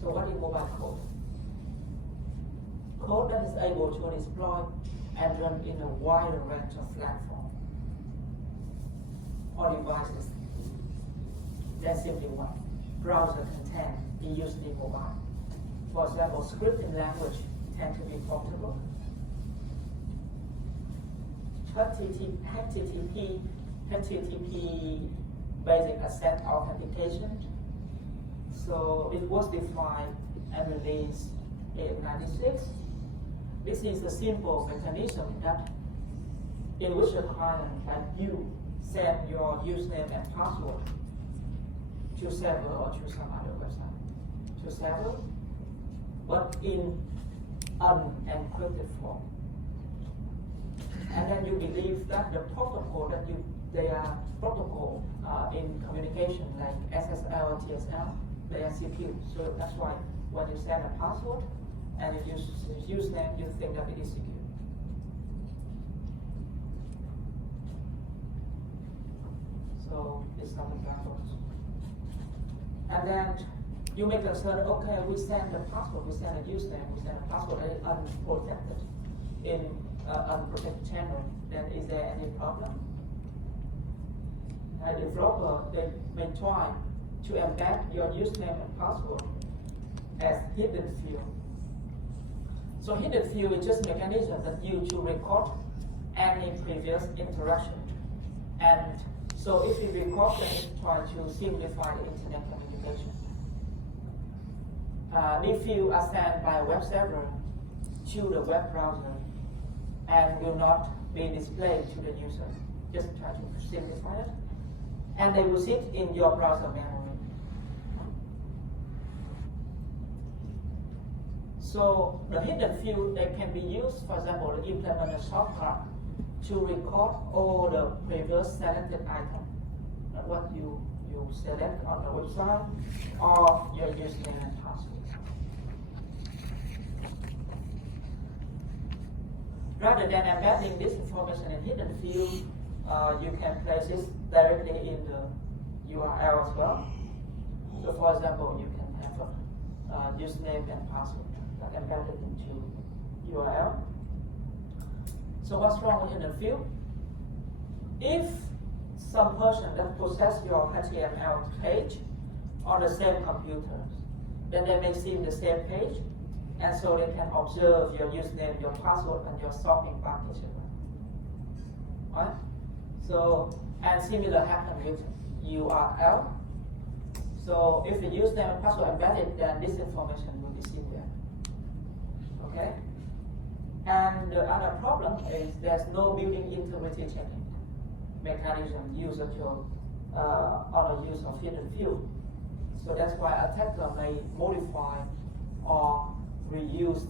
So what is mobile code? Code that is able to exploit and run in a wide range of platforms or devices than simply one. Browser content be used in mobile. For example, scripting language tend to be portable. HTTP basic asset authentication. So it was defined and released in 1996. This is a simple mechanism in which a client like you send your username and password to server or to some other website. To server, but in unencrypted form. And then you believe that the protocol they are protocol in communication like SSL or TSL, they are secure. So that's why when you send a password and if you use them, you think that it is secure. So it's some examples. And then you may consider, okay, we send a password, we send a username, we send a password that is unprotected in unprotected channel. Then is there any problem? A developer, they may try to embed your username and password as hidden field. So hidden field is just a mechanism that you to record any previous interaction. And so if you record them, try to simplify the internet communication. These fields are sent by a web server to the web browser and will not be displayed to the user. Just try to simplify it. And they will sit in your browser memory. So the hidden field that can be used, for example, to implement a shortcut to record all the previous selected items, what you select on the website, or your username and password. Rather than embedding this information in hidden field, you can place it directly in the URL as well. So for example, you can have a username and password that embedded into URL. So what's wrong with hidden field? If some person that possesses your HTML page on the same computer, then they may see the same page, and so they can observe your username, your password, and your shopping package. Right? So, and similar happen with URL. So if you use them password embedded, then this information will be seen there. Okay? And the other problem is there's no built-in integrity checking mechanism used on the use of hidden field. So that's why attacker may modify or reuse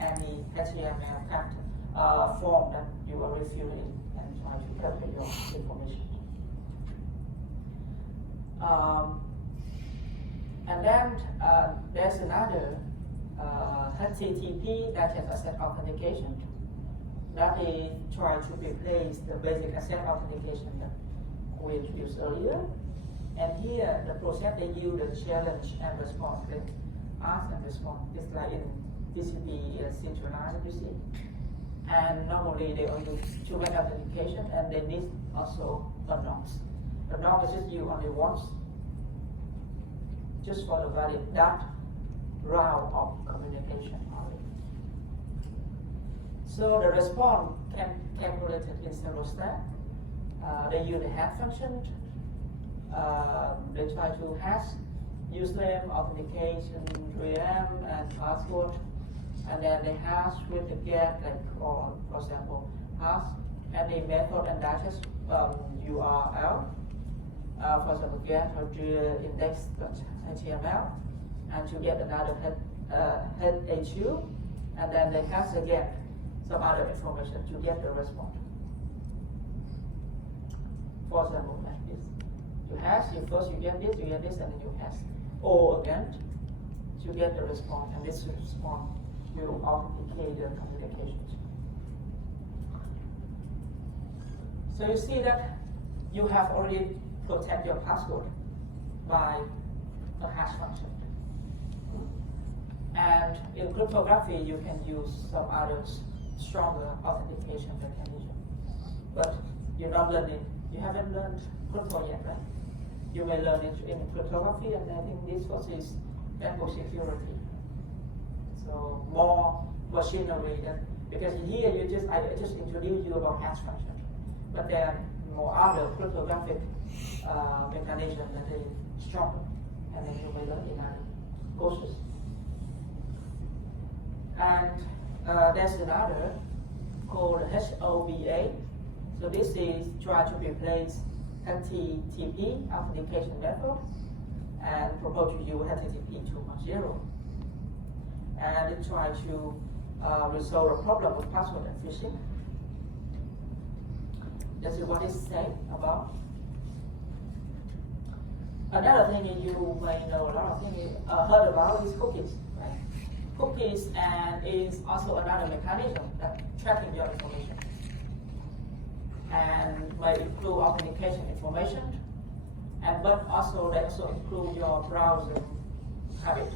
any HTML form that you are refilling and try to capture your information. And then there's another HTTP, that is asset authentication, that is try to replace the basic asset authentication that we introduced earlier. And here the process they use the challenge and response, they ask and respond. It's like in TCP synchronized, you see. And normally they only use two-way authentication, and they need also a nonce. The nonce is just used only once, just for the valid that round of communication only. So the response can calculate it in several steps. They use the hash function. They try to hash username, authentication, rem, and password, and then they hash with the get, like for example, hash any method and digest URL. For example, get or index.html, and to get another head HU, and then they hash again some other information to get the response. For example, like this. You hash, first you get this, and then you hash O again to get the response, and this response will authenticate the communications. So you see that you have already protected your password by a hash function. in cryptography, you can use some other stronger authentication mechanism. But you're not learning, you haven't learned crypto yet, right? You may learn it in cryptography, and I think this was is network security. So more machinery than, because here I just introduced you about hash function, but there are more other cryptographic mechanisms that are stronger, and then you may learn in other courses. And there's another called HOBA. So this is try to replace HTTP authentication method and propose to you HTTP 2.0. And it try to resolve a problem with password and phishing. This is what it's saying about. Another thing you may know a lot of things heard about is cookies, right? Cookies and is also another mechanism that tracking your information and may include authentication information, and but also they also include your browser habit.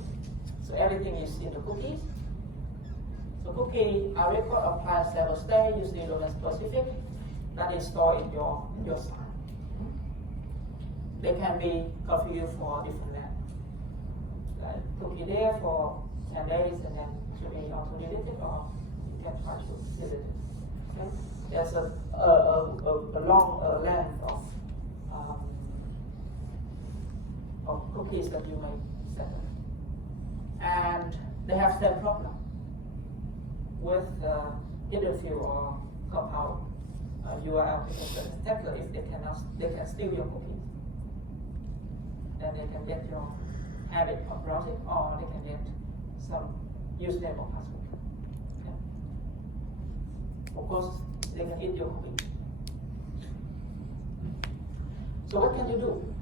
So everything is in the cookies. So cookie are record apply several state, usually domain specific, that is stored in your site. They can be configured for different lengths. Like cookie there for 10 days and then to be auto deleted, or you can try to delete it. Okay? There's a long length of cookies that you may set up. And they have same problem with hidden field or compound URL, because the attacker, if they can steal your cookies, then they can get your habit of browsing, or they can get some username or password. Okay? Of course, they can eat your cookie. So what can you do?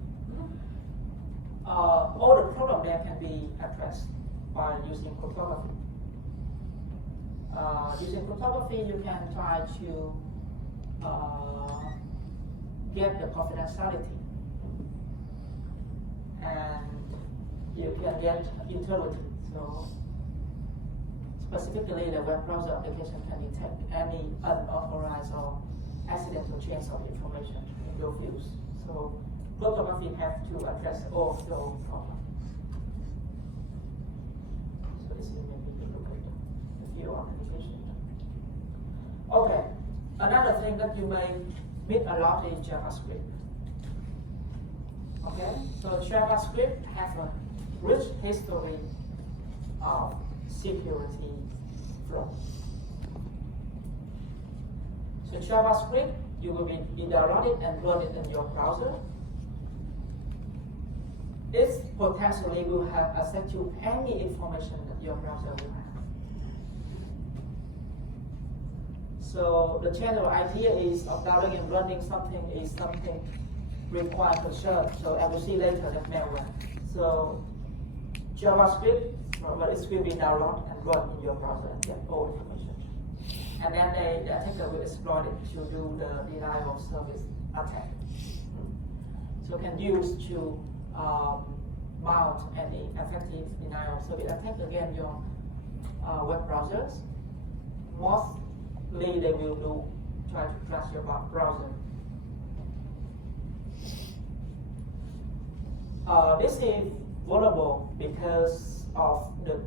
All the problem there can be addressed by using cryptography. Using cryptography, you can try to get the confidentiality, and you can get integrity. So specifically, the web browser application can detect any unauthorized or accidental change of information in your fields. So cryptography has to address all of those problems. So this is maybe to look at the field application. Okay, another thing that you may meet a lot is JavaScript. Okay, so JavaScript has a rich history of security flaws. So JavaScript, you will be downloaded and run it in your browser. This potentially will have access to any information that your browser will have. So the general idea is of downloading and running something is something required concern. So I will see later that malware. So JavaScript, well, it will be downloaded and run in your browser and get all information. And then the attacker will exploit it to do the denial of service attack. So can use to mount any effective denial of service attack against your web browsers. Mostly they will try to crash your browser. This is vulnerable because of the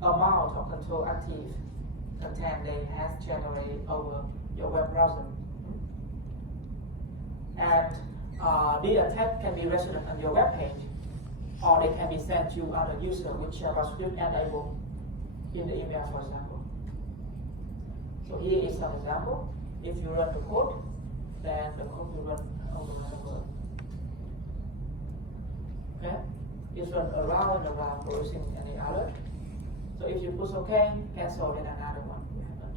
amount of control active content they have generated over your web browser. And the attack can be resident on your web page, or they can be sent to other users with JavaScript enabled in the email, for example. So here is an example. If you run the code, then the code will run over the network. Okay? It's run around and around producing any alert. So if you push OK, cancel, then another one will happen.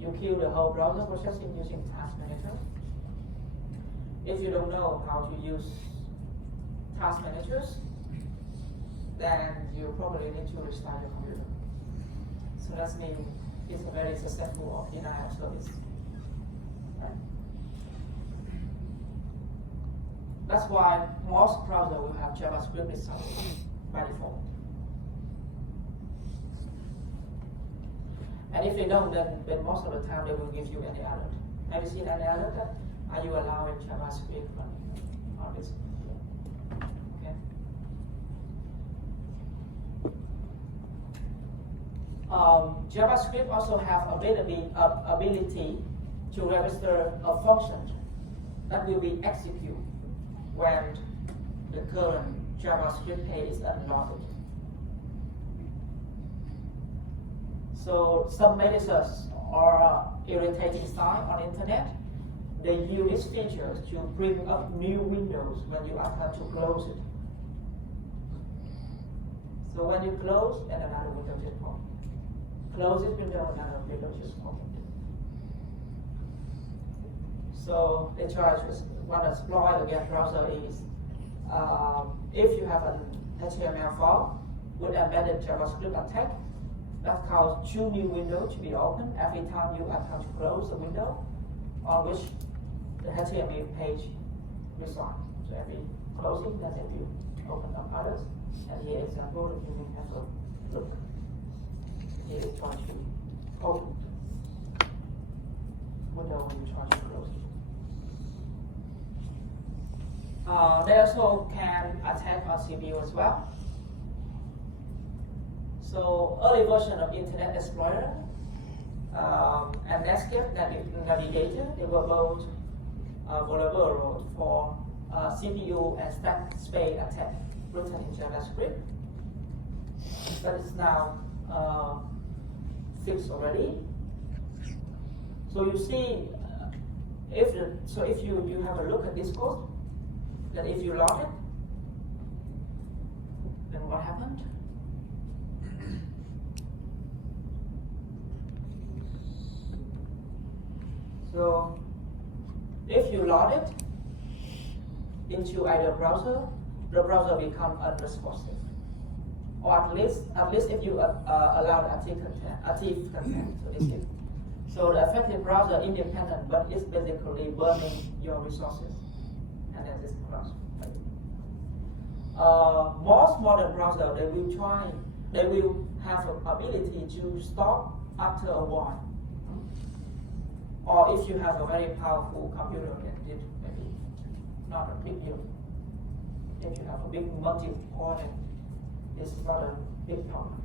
You kill the whole browser processing using Task Manager. If you don't know how to use task managers, then you probably need to restart your computer. So that means it's a very successful denial of service. Right? That's why most browsers will have JavaScript installed by default. And if they don't, then most of the time they will give you any alert. Have you seen any alert? Are you allowing JavaScript on this? Okay. JavaScript also have ability to register a function that will be executed when the current JavaScript page is unloaded. So some malicious or irritating site on internet, they use this feature to bring up new windows when you attempt to close it. So when you close, and another window just pops. Close this window, another window just pops. So they try to want to exploit against browser is if you have an HTML file with embedded JavaScript attack, that causes two new windows to be opened every time you attempt to close the window on which the HTML page resides. So every closing, then it will open up others. And here example, you can have a look. Here is trying to open window when you try to close it. They also can attack our CPU as well. So early version of Internet Explorer and Netscape Navigator, they were both vulnerable for CPU and stack space attack written in JavaScript. That is now fixed already. So you see, if you have a look at this code, then if you log it, then what happened? So if you load it into either browser, the browser becomes unresponsive. Or at least if you allow active content. So the affected browser independent, but it's basically burning your resources. And then this browser. Most modern browsers, they will have an ability to stop after a while. Or if you have a very powerful computer, then it maybe not a big deal. If you have a big multi-core, then it's not a big problem.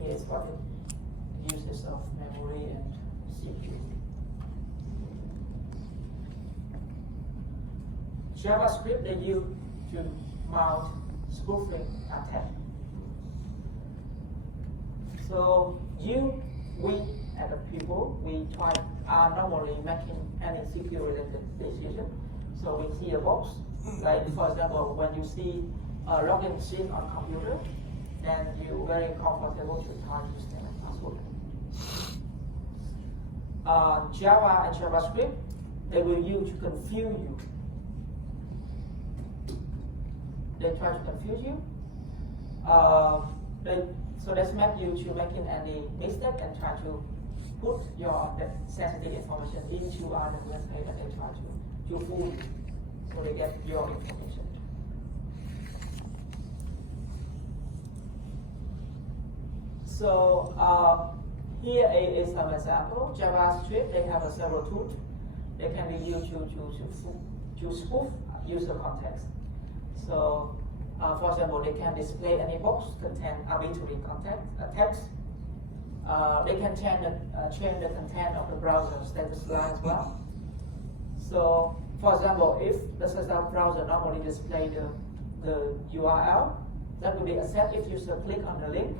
Here's what it uses of memory and CPU. JavaScript they use to mount spoofing attack. So we as a people, we are normally making any security related decision. So we see a box, like for example, when you see a login screen on computer, then you're very comfortable to type username and password. Java and JavaScript, they will use to confuse you. They try to confuse you. So that's make you to making any mistake and try to put your sensitive information into other website and they try to fool you. So they get your information. So here is some example. JavaScript, they have several tools. They can be used to spoof user context. So for example, they can display any box contain arbitrary text. They can change the content of the browser status line as well. So, for example, if the system browser normally display the URL, that will be accepted if user click on the link.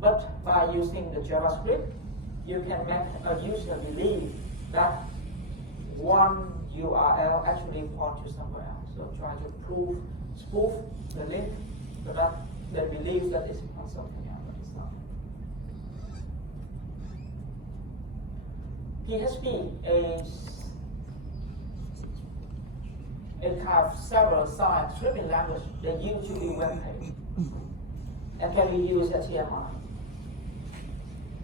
But by using the JavaScript, you can make a user believe that one URL actually points to somewhere else. So try to spoof the link so that they believe that it's on something else. PHP is it has several size scripting language that use to be web page and can be used as HTML.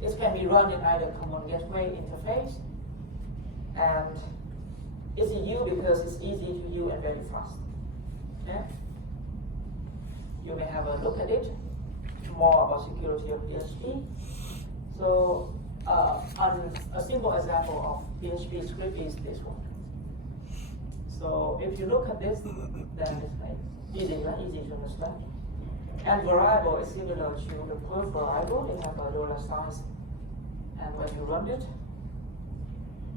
It can be run in either common gateway interface, and it's used because it's easy to use and very fast. Okay? You may have a look at it, more about security of PHP. So a simple example of PHP script is this one. So if you look at this, then it's like easy, right? Easy to understand. And variable is similar to the Perl variable. It has a dollar sign, and when you run it,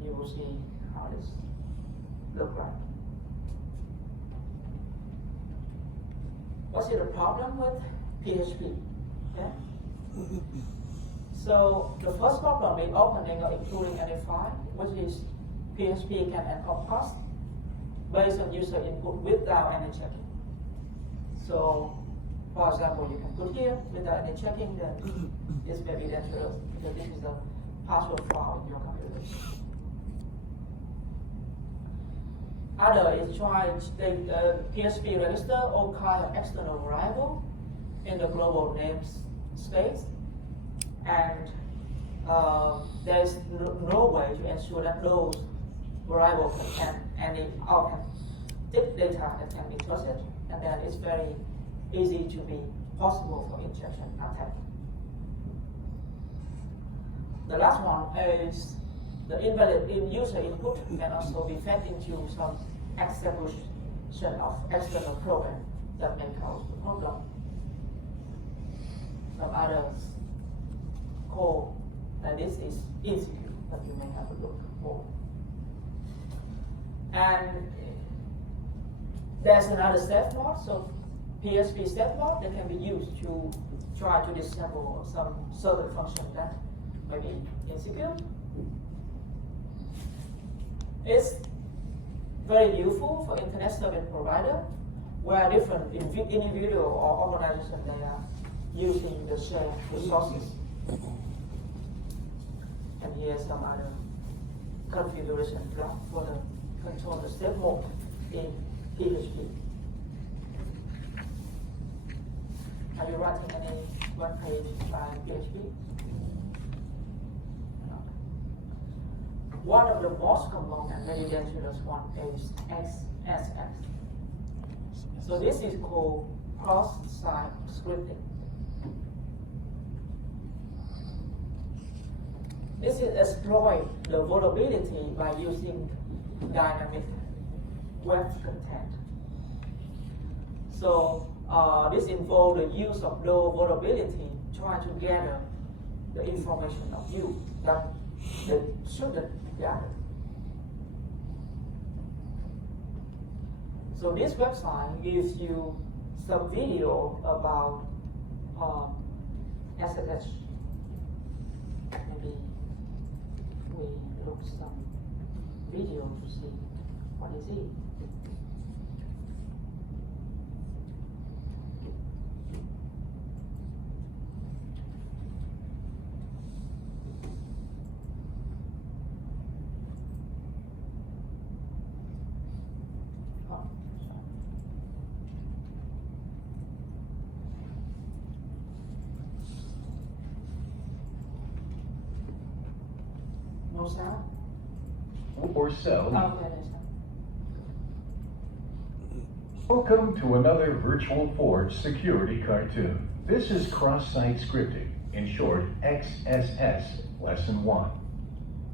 you will see how this look like. What's the problem with PHP? Okay? So the first problem is opening or including any file, which is PHP can encompass based on user input without any checking. So, for example, you can put here without any checking, then this may be dangerous because this is a password file in your computer. Other is trying the PHP register all kind of external variable in the global namespace, and there's no way to ensure that those variables can any authentic data that can be trusted, and then it's very easy to be possible for injection attack. The last one is the invalid user input can also be fed into some execution of external program that may cause the problem. Some others code that this is insecure, but you may have to look more. And there's another step mode, so PHP step mode that can be used to try to disable some certain function that may be insecure. It's very useful for internet service provider where different individual or organization they are using the same resources. And here's some other configuration block for the control the step mode in PHP. Are you writing any web page by PHP? No. One of the most common and very dangerous one is XSS. So this is called cross-site scripting. This is exploit the vulnerability by using dynamic web content. So this involves the use of low vulnerability, trying to gather the information of you that they shouldn't gather. So this website gives you some video about SSH. Maybe we look some video to see what is it. No sound? Or so. Okay, there's sound. Welcome to another Virtual Forge security cartoon. This is cross-site scripting, in short, XSS, Lesson 1.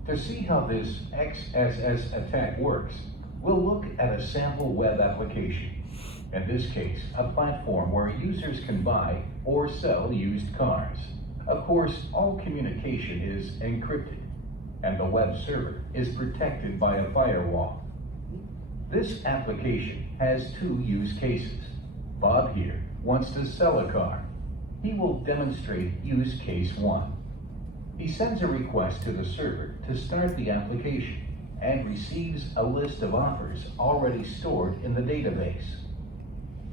To see how this XSS attack works, we'll look at a sample web application. In this case, a platform where users can buy or sell used cars. Of course, all communication is encrypted, and the web server is protected by a firewall. This application has two use cases. Bob here wants to sell a car. He will demonstrate use case 1. He sends a request to the server to start the application and receives a list of offers already stored in the database.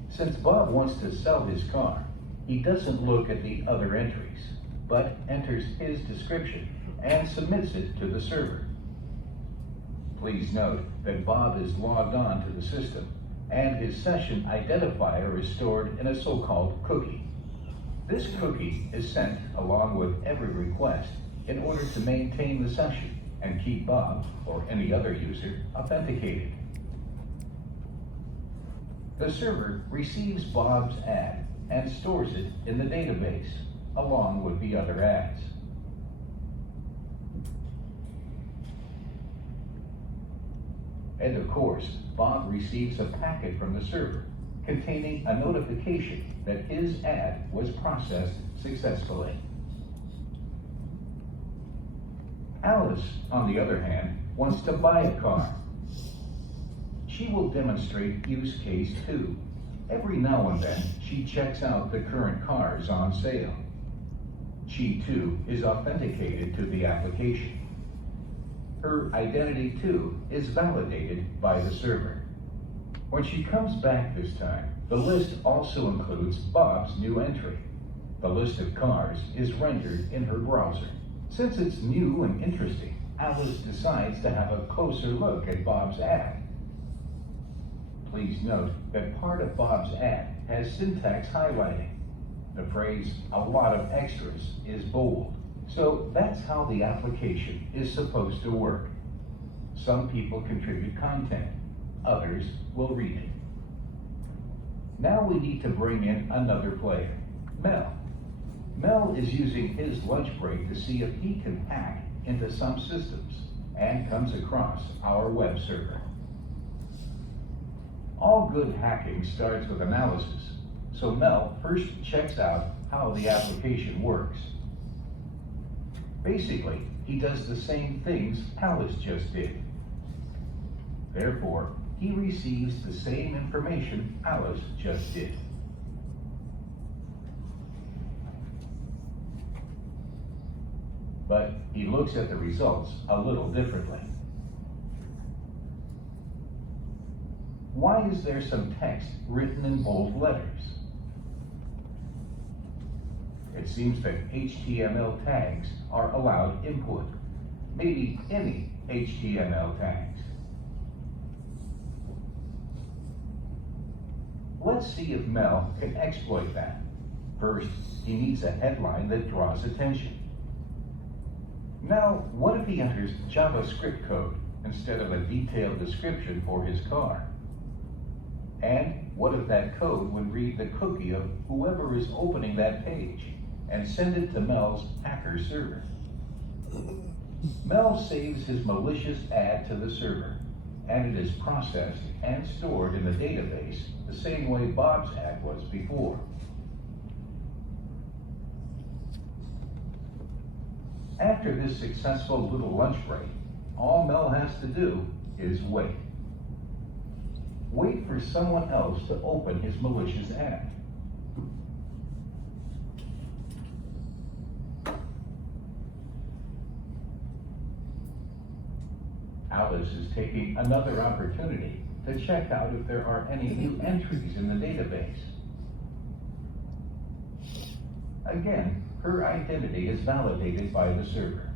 Since Bob wants to sell his car, he doesn't look at the other entries, but enters his description and submits it to the server. Please note that Bob is logged on to the system, and his session identifier is stored in a so-called cookie. This cookie is sent along with every request in order to maintain the session and keep Bob, or any other user, authenticated. The server receives Bob's ad and stores it in the database, along with the other ads. And of course, Bob receives a packet from the server containing a notification that his ad was processed successfully. Alice, on the other hand, wants to buy a car. She will demonstrate use case 2. Every now and then, she checks out the current cars on sale. She too is authenticated to the application. Her identity too is validated by the server. When she comes back this time, the list also includes Bob's new entry. The list of cars is rendered in her browser. Since it's new and interesting, Alice decides to have a closer look at Bob's ad. Please note that part of Bob's ad has syntax highlighting. The phrase, "a lot of extras," is bold. So that's how the application is supposed to work. Some people contribute content, others will read it. Now we need to bring in another player, Mel. Mel is using his lunch break to see if he can hack into some systems and comes across our web server. All good hacking starts with analysis, so Mel first checks out how the application works. Basically, he does the same things Alice just did. Therefore, he receives the same information Alice just did. But he looks at the results a little differently. Why is there some text written in bold letters? It seems that HTML tags are allowed input. Maybe any HTML tags. Let's see if Mel can exploit that. First, he needs a headline that draws attention. Now, what if he enters JavaScript code instead of a detailed description for his car? And what if that code would read the cookie of whoever is opening that page and send it to Mel's hacker server? Mel saves his malicious ad to the server, and it is processed and stored in the database the same way Bob's ad was before. After this successful little lunch break, all Mel has to do is wait. Wait for someone else to open his malicious ad. Alice is taking another opportunity to check out if there are any new entries in the database. Again, her identity is validated by the server.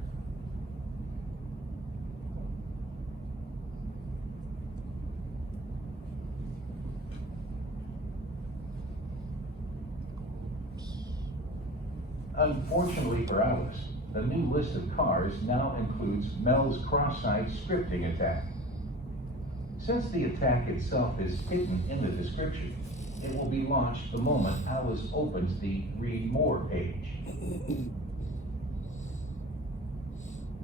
Unfortunately for Alice, the new list of cars now includes Mel's cross-site scripting attack. Since the attack itself is hidden in the description, it will be launched the moment Alice opens the Read More page.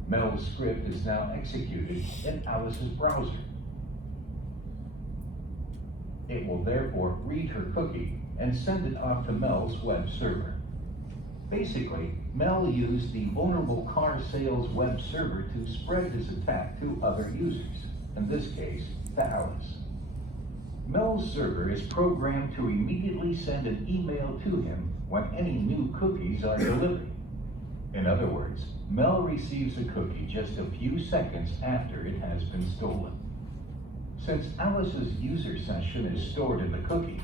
Mel's script is now executed in Alice's browser. It will therefore read her cookie and send it off to Mel's web server. Basically, Mel used the vulnerable car sales web server to spread his attack to other users, in this case, to Alice. Mel's server is programmed to immediately send an email to him when any new cookies are delivered. In other words, Mel receives a cookie just a few seconds after it has been stolen. Since Alice's user session is stored in the cookie,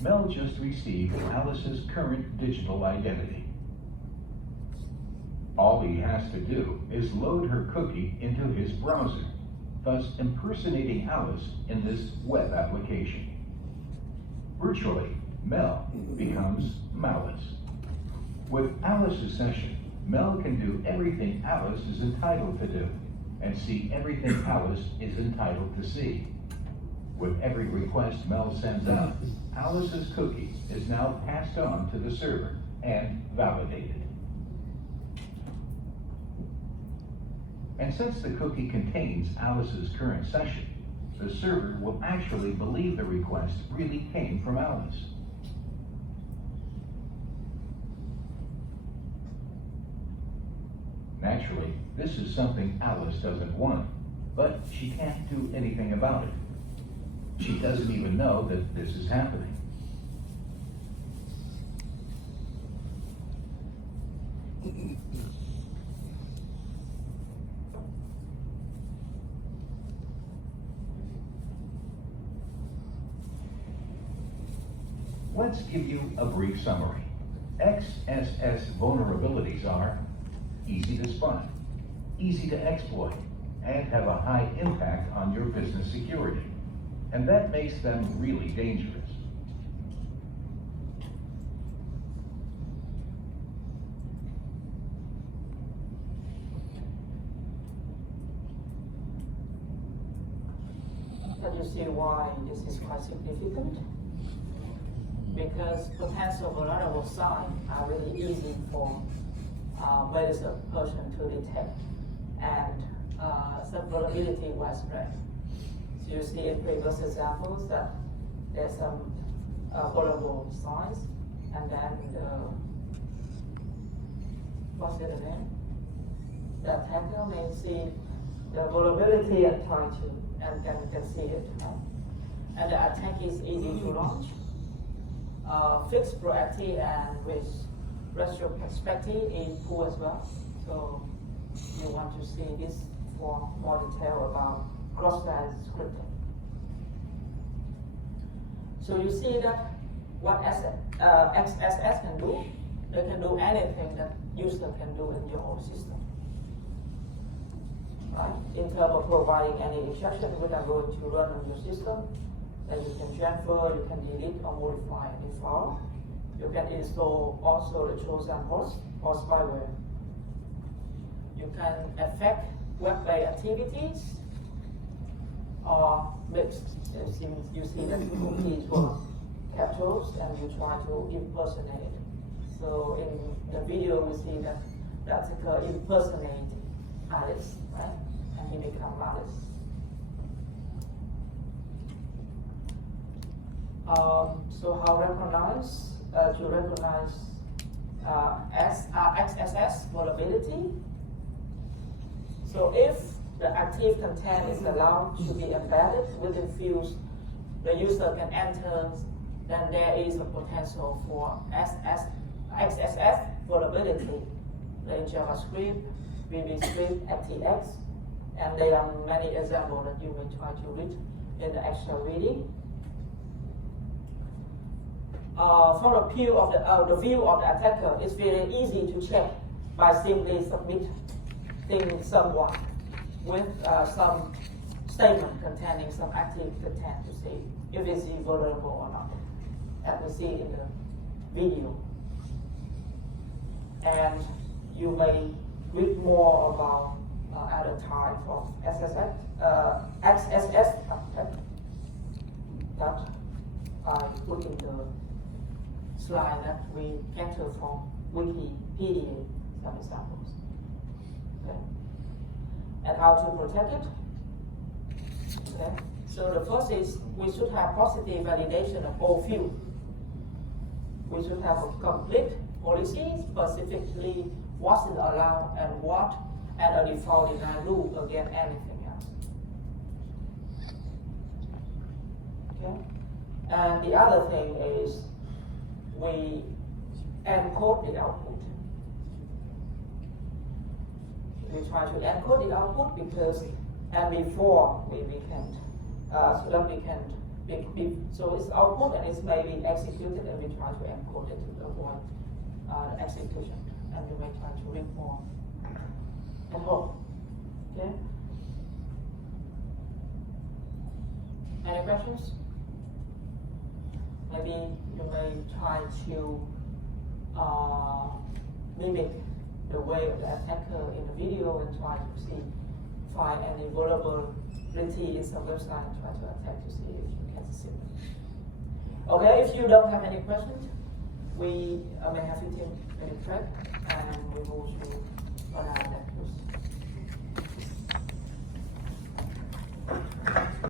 Mel just received Alice's current digital identity. All he has to do is load her cookie into his browser, thus impersonating Alice in this web application. Virtually, Mel becomes Malice. With Alice's session, Mel can do everything Alice is entitled to do, and see everything Alice is entitled to see. With every request Mel sends out, Alice's cookie is now passed on to the server and validated. And since the cookie contains Alice's current session, the server will actually believe the request really came from Alice. Naturally, this is something Alice doesn't want, but she can't do anything about it. She doesn't even know that this is happening. Let's give you a brief summary. XSS vulnerabilities are easy to spot, easy to exploit, and have a high impact on your business security. And that makes them really dangerous. But you see why this is quite significant? Because potential vulnerable signs are really easy for various person to detect, and some vulnerability widespread. So you see in previous examples that there's some vulnerable signs, and then what's the name? The attacker may see the vulnerability and try to, and can see it. And the attack is easy to launch. Fixed proactive and with retrospective is poor as well. So you want to see this for more detail about cross-site scripting. So you see that what XSS can do, they can do anything that user can do in your own system. Right? In terms of providing any instruction which are going to run on your system, then you can transfer, you can delete or modify any file. You can install also the Trojan host or spyware. You can affect web-based activities or mixed. You see that cookies were captures and you try to impersonate. So in the video we see that that's impersonate Alice, right? And he becomes Alice. So how to recognize XSS vulnerability? So if the active content is allowed to be embedded within fields the user can enter, then there is a potential for XSS vulnerability in JavaScript, VBScript, FTX, and there are many examples that you may try to read in the actual reading. From the view of the attacker, it's very easy to check by simply submitting someone with some statement containing some active content to see if it's vulnerable or not, as we see in the video. And you may read more about other types of XSS attack that I put in the slide that we captured from Wikipedia, some examples. Okay. And how to protect it? Okay. So the first is we should have positive validation of all fields. We should have a complete policy, specifically what is allowed and what, and a default deny rule against anything else. Okay. And the other thing is we encode the output. We try to encode the output because, and before we can, so that we can, so it's output and it's maybe executed, and we try to encode it to avoid the execution, and we may try to read more at home. Okay? Any questions? Maybe you may try to mimic the way of the attacker in the video and try to find any vulnerability in some website and try to attack to see if you can see it. Okay, if you don't have any questions, we may have 15 minute break and we move to